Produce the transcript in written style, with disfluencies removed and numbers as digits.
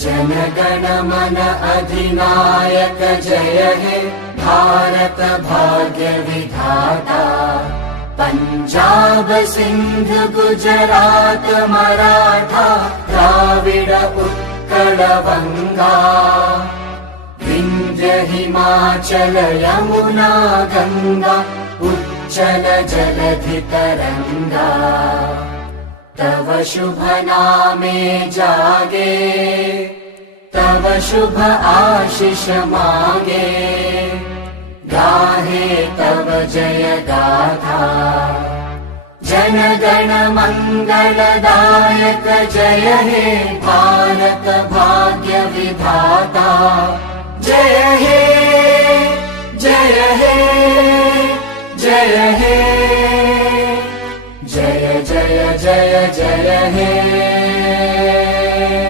जनगण मन अधिनायक जय हे भारत भाग्य विधाता। पंजाब सिंध गुजरात मराठा द्राविड उत्कल बंगा। विंध्य हिमाचल यमुना गंगा उच्चल जलधि तरंगा। तव शुभ नामे जागे तव शुभ आशीष मागे। गाहे तव जय गाथा जन गण मंगलदायक जय हे भारत भाग्य विधाता। जय हे जय हे जय हे जय जय जय जय हे।